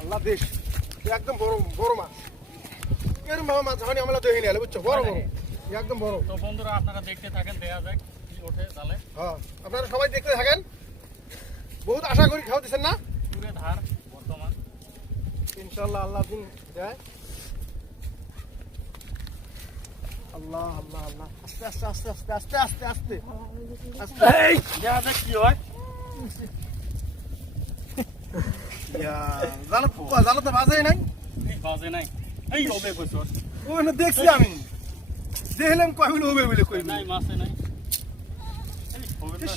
আল্লাহ দেশ একদম বড় বড় মাছ এরকম ভাবে মাছ হয়নি আমরা দেখে নিয়ে বুঝছো বড় বড় একদম বড়। তো বন্ধুরা আপনারা দেখতে থাকেন, দেয়া যাক কি ওঠে জালে। হ্যাঁ আপনারা সবাই দেখতে থাকেন, বহুত আশা করি খাওয়া দিচ্ছেন না পুরে ধার বর্তমান ইনশাল্লাহ আল্লাহ দিন দেয়। আল্লাহ আল্লাহ আল্লাহ আস্তে আস্তে আস্তে আস্তে আস্তে আস্তে আস্তে আস্তে দেয়া যাক কি হয়। জালো তো বাজেই নাই এই বাজে নাই, এই ওবে কইছস ওই না দেখছি আমি দেখলাম কই হইলো ওবে বলে কই নাই মাছে নাই। এই ওবে তো